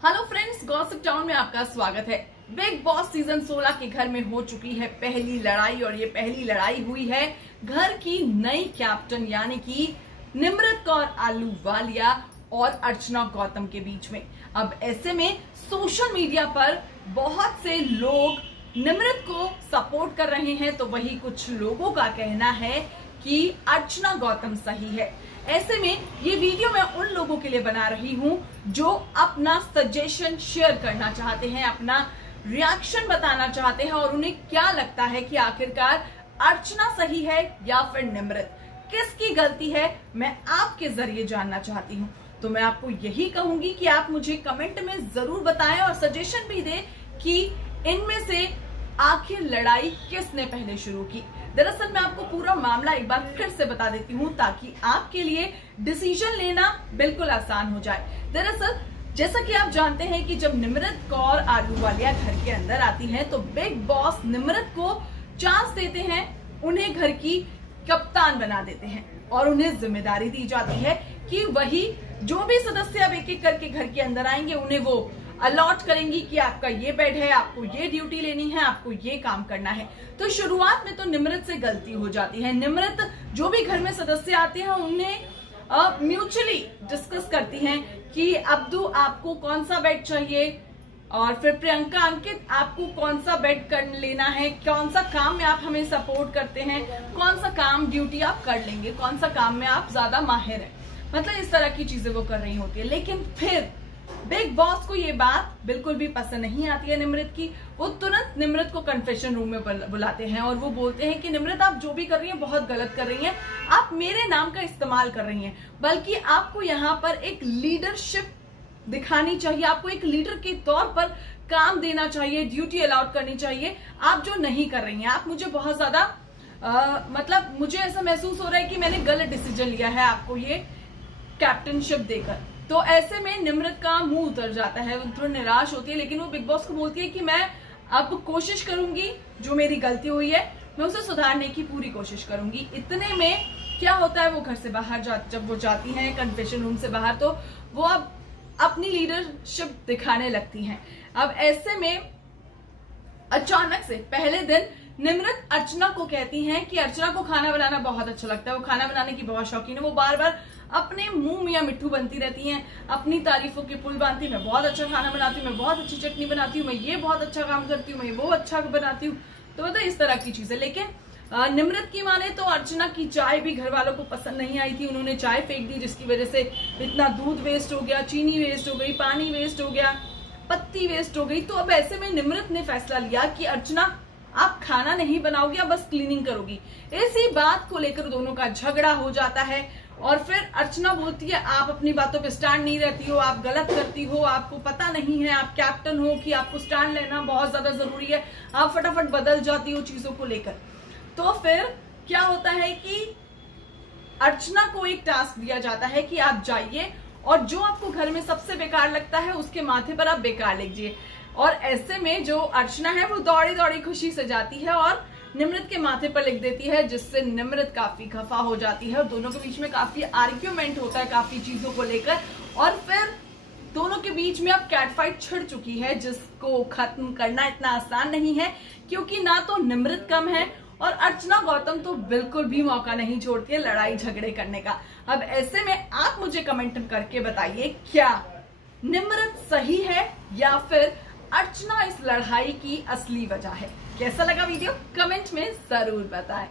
Hello friends, gossip town में आपका स्वागत है। बिग बॉस सीजन 16 के घर में हो चुकी है पहली लड़ाई और ये पहली लड़ाई हुई है घर की नई कैप्टन यानी कि निमृत कौर आलूवालिया और अर्चना गौतम के बीच में। अब ऐसे में सोशल मीडिया पर बहुत से लोग निमृत को सपोर्ट कर रहे हैं, तो वही कुछ लोगों का कहना है कि अर्चना गौतम सही है। ऐसे में ये वीडियो मैं उन लोगों के लिए बना रही हूं जो अपना सजेशन शेयर करना चाहते हैं, अपना रिएक्शन बताना चाहते हैं और उन्हें क्या लगता है कि आखिरकार अर्चना सही है या फिर निमृत, किसकी गलती है, मैं आपके जरिए जानना चाहती हूं। तो मैं आपको यही कहूंगी कि आप मुझे कमेंट में जरूर बताएं और सजेशन भी दें कि इनमें से आखिर लड़ाई किसने पहले शुरू की। दरअसल मैं आपको पूरा मामला एक बार फिर से बता देती हूँ ताकि आपके लिए डिसीजन लेना बिल्कुल आसान हो जाए। दरअसल जैसा कि आप जानते हैं कि जब निमृत कौर आलूवालिया घर के अंदर आती हैं तो बिग बॉस निमृत को चांस देते हैं, उन्हें घर की कप्तान बना देते हैं और उन्हें जिम्मेदारी दी जाती है कि वही जो भी सदस्य अब एक एक करके घर के अंदर आएंगे उन्हें वो अलॉट करेंगी कि आपका ये बेड है, आपको ये ड्यूटी लेनी है, आपको ये काम करना है। तो शुरुआत में तो निमृत से गलती हो जाती है। निमृत जो भी घर में सदस्य आते हैं उन्हें म्यूचुअली डिस्कस करती हैं कि अब्दू आपको कौन सा बेड चाहिए और फिर प्रियंका अंकित आपको कौन सा बेड कर लेना है, कौन सा काम में आप हमें सपोर्ट करते हैं, कौन सा काम ड्यूटी आप कर लेंगे, कौन सा काम में आप ज्यादा माहिर हैं। मतलब इस तरह की चीजें वो कर रही होती है। लेकिन फिर बिग बॉस को ये बात बिल्कुल भी पसंद नहीं आती है निमृत की। वो तुरंत निमृत को कन्फेशन रूम में बुलाते हैं और वो बोलते हैं कि निमृत आप जो भी कर रही हैं बहुत गलत कर रही हैं, आप मेरे नाम का इस्तेमाल कर रही हैं, बल्कि आपको यहाँ पर एक लीडरशिप दिखानी चाहिए, आपको एक लीडर के तौर पर काम देना चाहिए, ड्यूटी अलाउट करनी चाहिए, आप जो नहीं कर रही हैं। आप मुझे बहुत ज्यादा मतलब मुझे ऐसा महसूस हो रहा है कि मैंने गलत डिसीजन लिया है आपको ये कैप्टनशिप देकर। तो ऐसे में निमृत का मुंह उतर जाता है, वो थोड़ी निराश होती है, लेकिन वो बिग बॉस को बोलती है कि मैं अब कोशिश करूंगी, जो मेरी गलती हुई है मैं उसे सुधारने की पूरी कोशिश करूंगी। इतने में क्या होता है, वो घर से बाहर जब वो जाती हैं कन्फेशन रूम से बाहर, तो वो अब अपनी लीडरशिप दिखाने लगती हैं। अब ऐसे में अचानक से पहले दिन निमृत अर्चना को कहती हैं कि अर्चना को खाना बनाना बहुत अच्छा लगता है, वो खाना बनाने की बहुत शौकीन है, वो बार बार अपने मुंह मियां मिट्ठू बनती रहती हैं, अपनी तारीफों के पुल बांधती है, मैं बहुत अच्छा खाना बनाती हूँ, मैं बहुत अच्छी चटनी बनाती हूँ, मैं ये बहुत अच्छा काम करती हूँ, मैं वो अच्छा बनाती हूँ। तो मतलब इस तरह की चीजें। लेकिन निमृत की माने तो अर्चना की चाय भी घर वालों को पसंद नहीं आई थी, उन्होंने चाय फेंक दी जिसकी वजह से इतना दूध वेस्ट हो गया, चीनी वेस्ट हो गई, पानी वेस्ट हो गया, पत्ती वेस्ट हो गई। तो अब ऐसे में निमृत ने फैसला लिया कि अर्चना आप खाना नहीं बनाओगी, आप बस क्लीनिंग करोगी। इसी बात को लेकर दोनों का झगड़ा हो जाता है और फिर अर्चना बोलती है आप अपनी बातों पे स्टैंड नहीं रहती हो, आप गलत करती हो, आपको पता नहीं है, आप कैप्टन हो कि आपको स्टैंड लेना बहुत ज्यादा जरूरी है, आप फटाफट बदल जाती हो चीजों को लेकर। तो फिर क्या होता है कि अर्चना को एक टास्क दिया जाता है कि आप जाइए और जो आपको घर में सबसे बेकार लगता है उसके माथे पर आप बेकार लिखिए। और ऐसे में जो अर्चना है वो दौड़ी दौड़ी खुशी से जाती है और निमृत के माथे पर लिख देती है, जिससे निमृत काफी खफा हो जाती है और दोनों के बीच में काफी आर्ग्यूमेंट होता है काफी चीजों को लेकर। और फिर दोनों के बीच में अब कैट फाइट छिड़ चुकी है जिसको खत्म करना इतना आसान नहीं है, क्योंकि ना तो निमृत कम है और अर्चना गौतम तो बिल्कुल भी मौका नहीं छोड़ती है लड़ाई झगड़े करने का। अब ऐसे में आप मुझे कमेंट करके बताइए क्या निमृत सही है या फिर अर्चना इस लड़ाई की असली वजह है। कैसा लगा वीडियो कमेंट में जरूर बताएं।